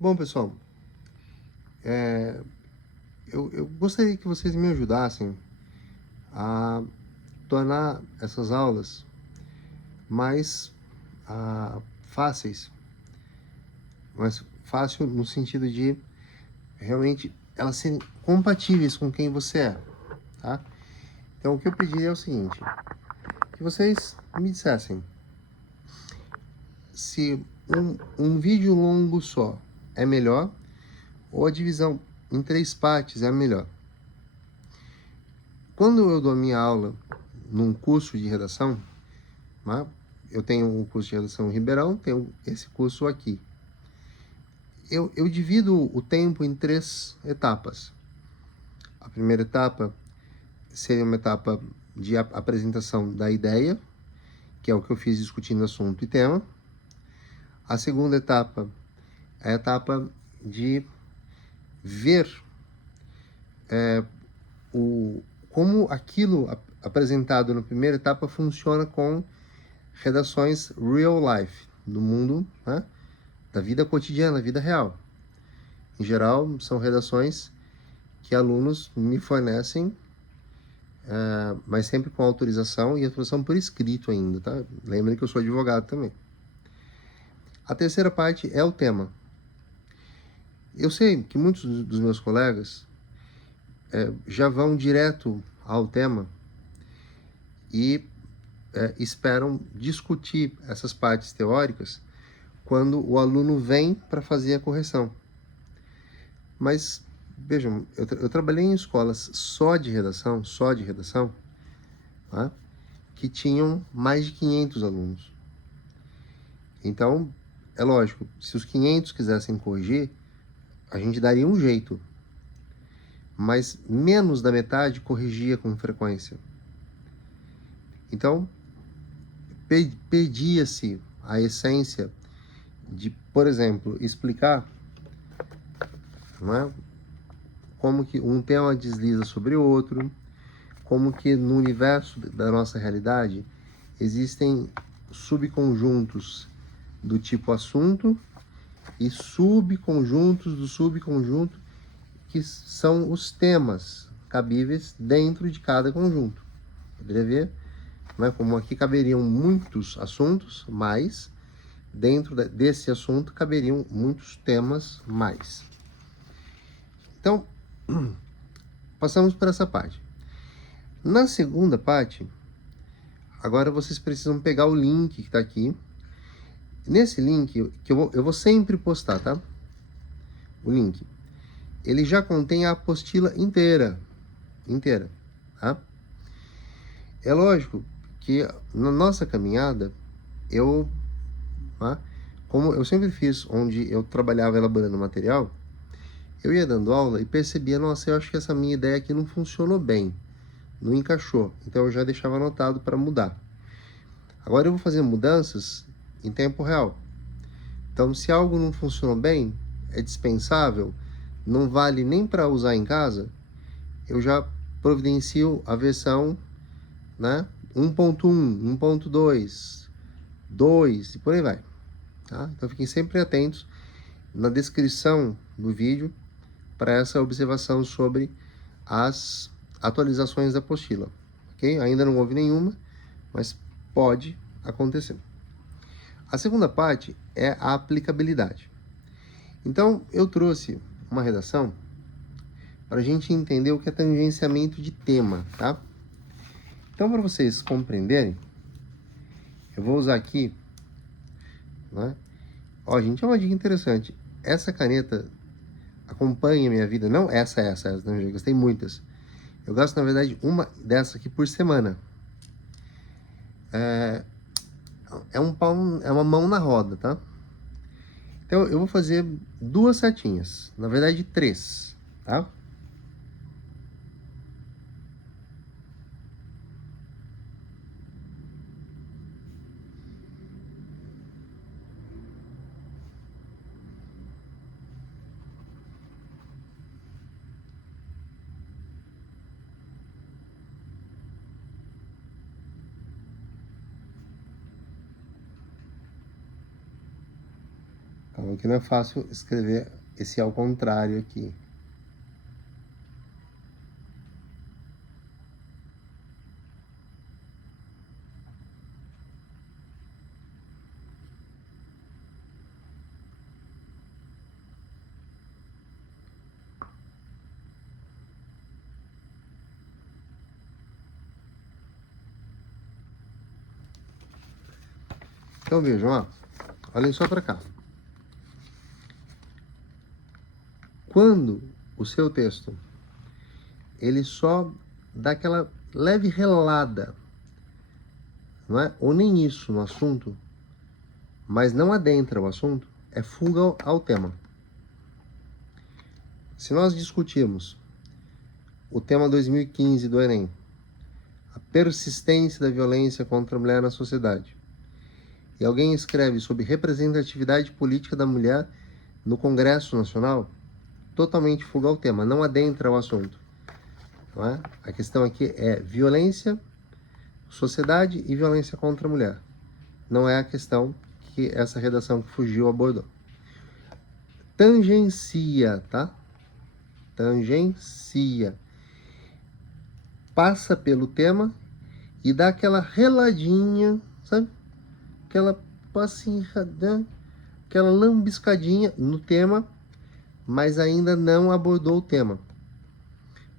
Bom, pessoal, é, eu gostaria que vocês me ajudassem a tornar essas aulas mais fáceis, mais fácil no sentido de realmente elas serem compatíveis com quem você é, tá? Então, o que eu pediria é o seguinte, que vocês me dissessem se um vídeo longo só é melhor ou a divisão em 3 partes é melhor. Quando eu dou a minha aula num curso de redação, né, eu tenho um curso de redação em Ribeirão, tenho esse curso aqui. Eu divido o tempo em 3 etapas. A primeira etapa seria uma etapa de apresentação da ideia, que é o que eu fiz discutindo assunto e tema. A segunda etapa é a etapa de ver como aquilo apresentado na primeira etapa funciona com redações real life, do mundo, né, da vida cotidiana, da vida real. Em geral, são redações que alunos me fornecem, mas sempre com autorização e autorização por escrito ainda, tá? Lembrem que eu sou advogado também. A terceira parte é o tema. Eu sei que muitos dos meus colegas já vão direto ao tema e esperam discutir essas partes teóricas quando o aluno vem para fazer a correção. Mas, vejam, eu trabalhei em escolas só de redação, tá? Que tinham mais de 500 alunos. Então, é lógico, se os 500 quisessem corrigir, a gente daria um jeito. Mas menos da metade corrigia com frequência. Então, perdia-se a essência de, por exemplo, explicar, não é, como que um tema desliza sobre o outro, como que no universo da nossa realidade existem subconjuntos do tipo assunto e subconjuntos do subconjunto, que são os temas cabíveis dentro de cada conjunto. Poderia ver, né, como aqui caberiam muitos assuntos, mas dentro desse assunto caberiam muitos temas mais. Então, passamos por essa parte. Na segunda parte, agora vocês precisam pegar o link que está aqui. Nesse link, que eu vou sempre postar, tá? O link. Ele já contém a apostila inteira, tá? É lógico que na nossa caminhada, tá? Como eu sempre fiz, onde eu trabalhava elaborando material, eu ia dando aula e percebia, nossa, eu acho que essa minha ideia aqui não funcionou bem, não encaixou. Então eu já deixava anotado para mudar. Agora eu vou fazer mudanças em tempo real. Então, se algo não funcionou bem, é dispensável, não vale nem para usar em casa, eu já providencio a versão, né, 1.1, 1.2, 2 e por aí vai. Tá? Então fiquem sempre atentos na descrição do vídeo para essa observação sobre as atualizações da apostila. Ok? Ainda não houve nenhuma, mas pode acontecer. A segunda parte é a aplicabilidade. Então, eu trouxe uma redação para a gente entender o que é tangenciamento de tema, tá? Então, para vocês compreenderem, eu vou usar aqui, né? Ó, gente, é uma dica interessante. Essa caneta acompanha a minha vida, não essa, né? Eu gastei muitas. Eu gasto, na verdade, uma dessa aqui por semana. É uma mão na roda, tá? Então, eu vou fazer 2 setinhas, na verdade 3, tá? Calma que não é fácil escrever esse ao contrário aqui. Então vejam, ó, olhem só para cá. Quando o seu texto ele só dá aquela leve relada, não é? Ou nem isso no assunto, mas não adentra o assunto, é fuga ao tema. Se nós discutirmos o tema 2015 do Enem, a persistência da violência contra a mulher na sociedade, e alguém escreve sobre representatividade política da mulher no Congresso Nacional, totalmente fuga ao tema, não adentra o assunto. Não é? A questão aqui é violência, sociedade e violência contra a mulher. Não é a questão que essa redação que fugiu abordou. Tangencia, tá? Tangencia. Passa pelo tema e dá aquela reladinha, sabe? Aquela passinhada, aquela lambiscadinha no tema, mas ainda não abordou o tema.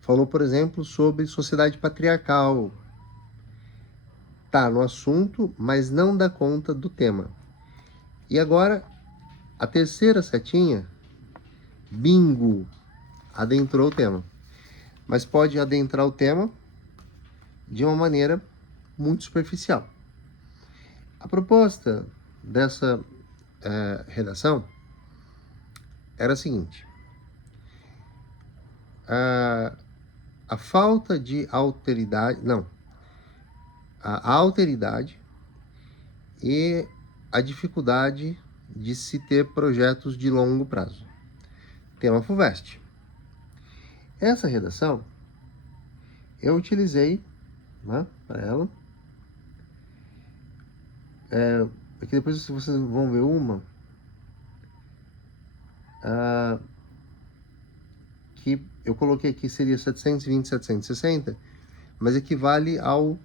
Falou, por exemplo, sobre sociedade patriarcal. Tá no assunto, mas não dá conta do tema. E agora, a terceira setinha, bingo, adentrou o tema. Mas pode adentrar o tema de uma maneira muito superficial. A proposta dessa redação era a seguinte: a falta de alteridade, não, a alteridade e a dificuldade de se ter projetos de longo prazo. Tema FUVEST. Essa redação eu utilizei, né, para ela. Aqui depois vocês vão ver uma que eu coloquei aqui, seria 720, 760, mas equivale ao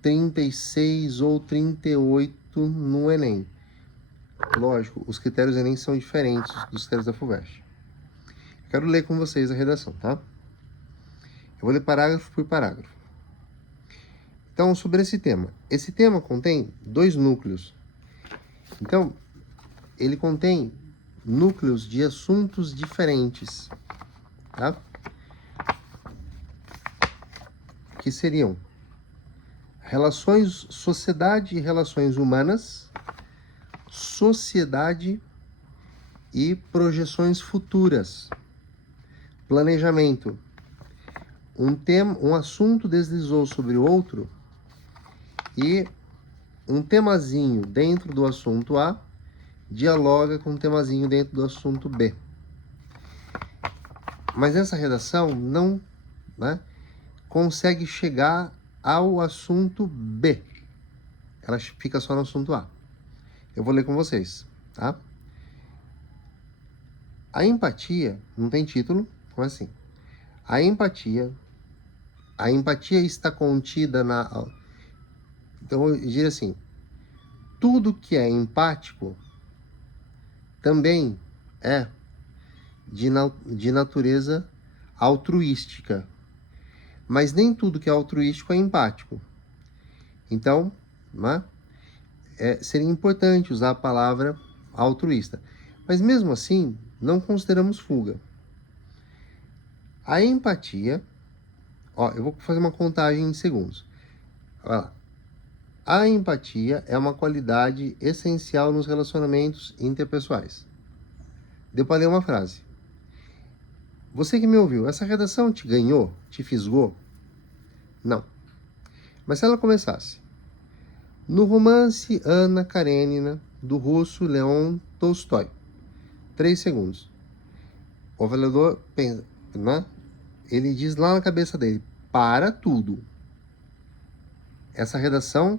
36 ou 38 no Enem. Lógico, os critérios do Enem são diferentes dos critérios da FUVEST. Quero ler com vocês a redação, tá? Eu vou ler parágrafo por parágrafo. Então, sobre esse tema. Esse tema contém 2 núcleos. Então, ele contém núcleos de assuntos diferentes, tá? Que seriam relações, sociedade e relações humanas, sociedade e projeções futuras, planejamento. Um assunto deslizou sobre o outro e um temazinho dentro do assunto A dialoga com um temazinho dentro do assunto B. Mas essa redação não, né, consegue chegar ao assunto B. Ela fica só no assunto A. Eu vou ler com vocês, tá? A empatia, não tem título, como assim? A empatia está contida na... Então, eu diria assim, tudo que é empático também é de natureza altruística. Mas nem tudo que é altruístico é empático. Então, né, seria importante usar a palavra altruísta. Mas mesmo assim, não consideramos fuga. A empatia... Ó, eu vou fazer uma contagem em segundos. Olha lá. A empatia é uma qualidade essencial nos relacionamentos interpessoais. Deu para ler uma frase. Você que me ouviu, essa redação te ganhou? Te fisgou? Não. Mas se ela começasse: no romance Ana Karenina, do russo Leon Tolstói. 3 segundos. O avaliador pensa, né? Ele diz lá na cabeça dele: para tudo. Essa redação,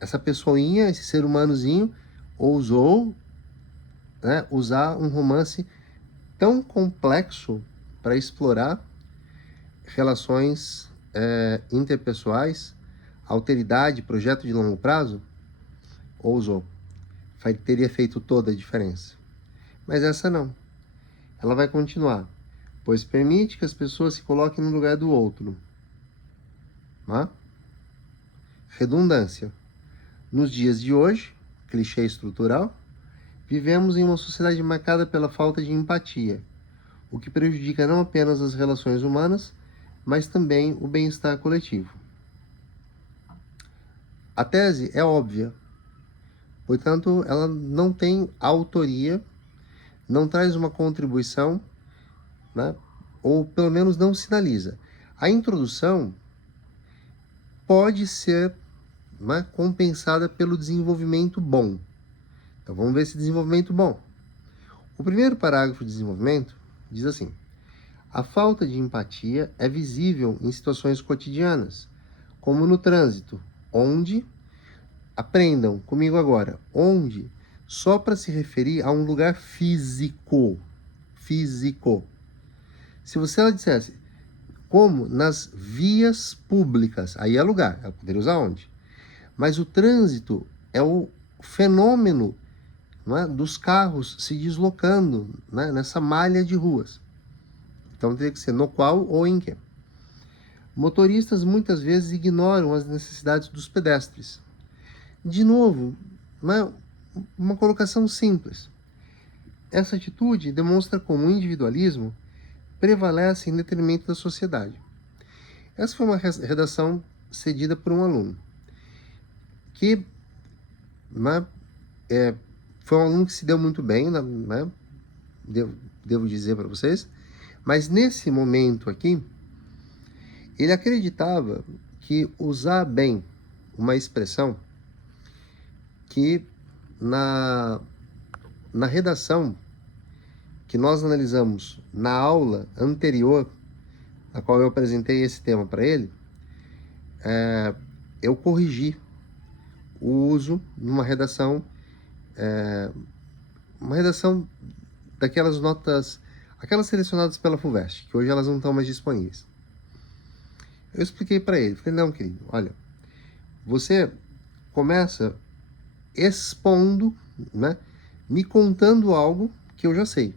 essa pessoinha, esse ser humanozinho, ousou né, usar um romance tão complexo para explorar relações interpessoais, alteridade, projeto de longo prazo? Ousou. Teria feito toda a diferença. Mas essa não. Ela vai continuar, pois permite que as pessoas se coloquem no lugar do outro. Redundância. Nos dias de hoje, clichê estrutural, vivemos em uma sociedade marcada pela falta de empatia, o que prejudica não apenas as relações humanas, mas também o bem-estar coletivo. A tese é óbvia, portanto, ela não tem autoria, não traz uma contribuição, né? Ou pelo menos não sinaliza. A introdução pode ser, né, compensada pelo desenvolvimento bom. Então vamos ver esse desenvolvimento bom. O primeiro parágrafo de desenvolvimento diz assim: a falta de empatia é visível em situações cotidianas, como no trânsito, onde, aprendam comigo agora, onde, só para se referir a um lugar físico. Se você dissesse, como nas vias públicas, aí é lugar, ela poderia usar onde? Mas o trânsito é o fenômeno, não é, dos carros se deslocando, né, nessa malha de ruas. Então teria que ser no qual ou em que. Motoristas muitas vezes ignoram as necessidades dos pedestres. De novo, né, uma colocação simples. Essa atitude demonstra como o individualismo prevalece em detrimento da sociedade. Essa foi uma redação cedida por um aluno, que, né, foi um aluno que se deu muito bem, né, devo dizer para vocês, mas nesse momento aqui, ele acreditava que usar bem uma expressão que na redação que nós analisamos na aula anterior, na qual eu apresentei esse tema para ele, eu corrigi o uso numa redação, uma redação daquelas notas, aquelas selecionadas pela FUVEST, que hoje elas não estão mais disponíveis. Eu expliquei para ele, falei, não, querido, olha, você começa expondo, né, me contando algo que eu já sei.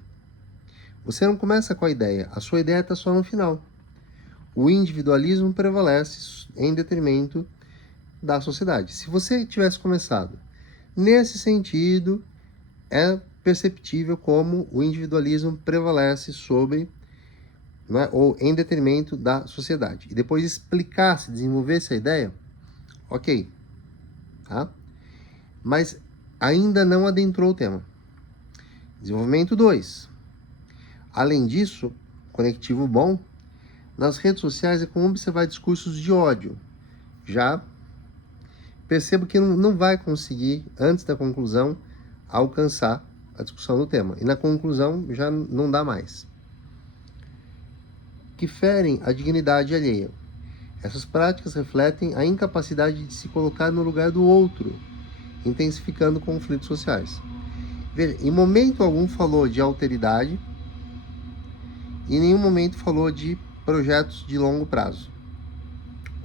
Você não começa com a ideia, a sua ideia está só no final. O individualismo prevalece em detrimento da sociedade. Se você tivesse começado nesse sentido, é perceptível como o individualismo prevalece sobre, né, ou em detrimento da sociedade. E depois explicasse, desenvolvesse a ideia, ok. Tá? Mas ainda não adentrou o tema. Desenvolvimento 2. Além disso, conectivo bom, nas redes sociais é comum observar discursos de ódio. Já percebo que não vai conseguir, antes da conclusão, alcançar a discussão do tema. E na conclusão já não dá mais. Que ferem a dignidade alheia. Essas práticas refletem a incapacidade de se colocar no lugar do outro, intensificando conflitos sociais. Veja, em momento algum falou de alteridade, e em nenhum momento falou de projetos de longo prazo,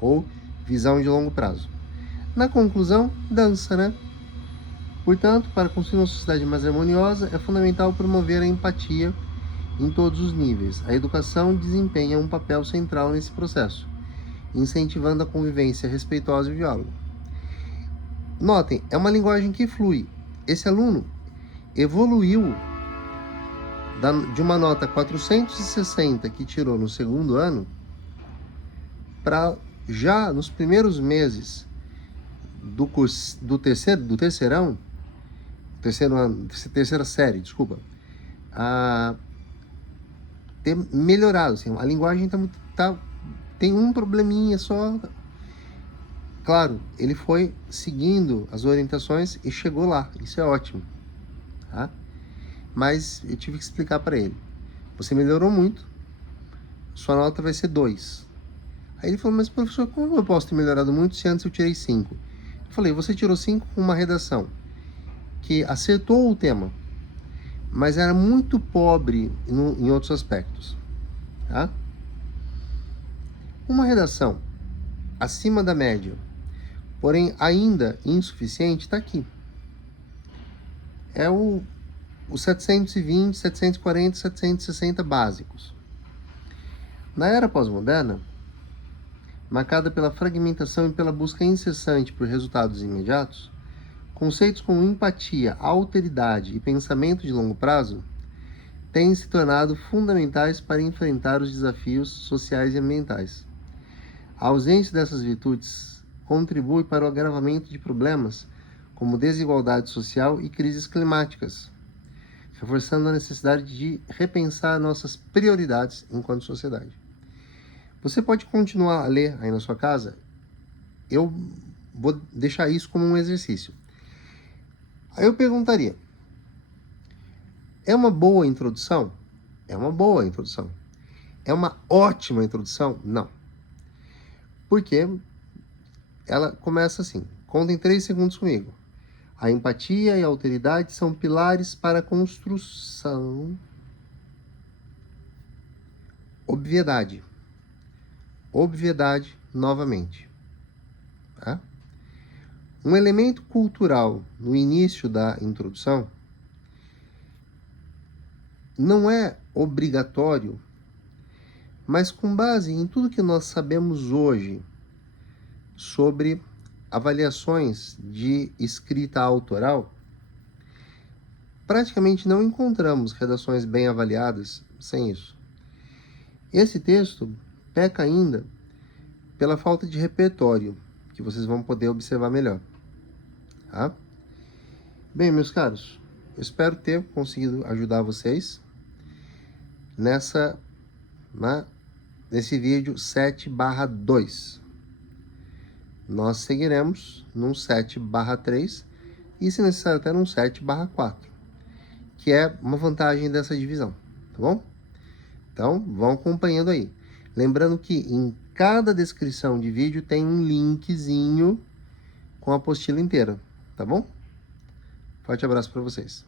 ou visão de longo prazo. Na conclusão, dança, né? Portanto, para construir uma sociedade mais harmoniosa, é fundamental promover a empatia em todos os níveis. A educação desempenha um papel central nesse processo, incentivando a convivência respeitosa e o diálogo. Notem, é uma linguagem que flui. Esse aluno evoluiu de uma nota 460 que tirou no segundo ano para já nos primeiros meses do curso, do terceirão, terceira série, desculpa, ter melhorado, assim, a linguagem tem um probleminha só. Claro, ele foi seguindo as orientações e chegou lá, isso é ótimo, tá? Mas eu tive que explicar para ele, você melhorou muito, sua nota vai ser 2. Aí ele falou, mas professor, como eu posso ter melhorado muito se antes eu tirei 5? Eu falei, você tirou 5 com uma redação que acertou o tema, mas era muito pobre em outros aspectos. Tá? Uma redação acima da média, porém ainda insuficiente, está aqui. É os 720, 740, 760 básicos. Na era pós-moderna, marcada pela fragmentação e pela busca incessante por resultados imediatos, conceitos como empatia, alteridade e pensamento de longo prazo têm se tornado fundamentais para enfrentar os desafios sociais e ambientais. A ausência dessas virtudes contribui para o agravamento de problemas como desigualdade social e crises climáticas, reforçando a necessidade de repensar nossas prioridades enquanto sociedade. Você pode continuar a ler aí na sua casa. Eu vou deixar isso como um exercício. Aí eu perguntaria: é uma boa introdução? É uma boa introdução. É uma ótima introdução? Não. Porque ela começa assim: conta em 3 segundos comigo. A empatia e a alteridade são pilares para a construção. Obviedade. Obviedade novamente. Tá? Um elemento cultural no início da introdução não é obrigatório, mas com base em tudo que nós sabemos hoje sobre avaliações de escrita autoral, praticamente não encontramos redações bem avaliadas sem isso. Esse texto peca ainda pela falta de repertório, que vocês vão poder observar melhor. Tá? Bem, meus caros, eu espero ter conseguido ajudar vocês nesse vídeo 7/2. Nós seguiremos num 7/3 e, se necessário, até num 7/4, que é uma vantagem dessa divisão, tá bom? Então, vão acompanhando aí. Lembrando que em cada descrição de vídeo tem um linkzinho com a apostila inteira, tá bom? Forte abraço para vocês.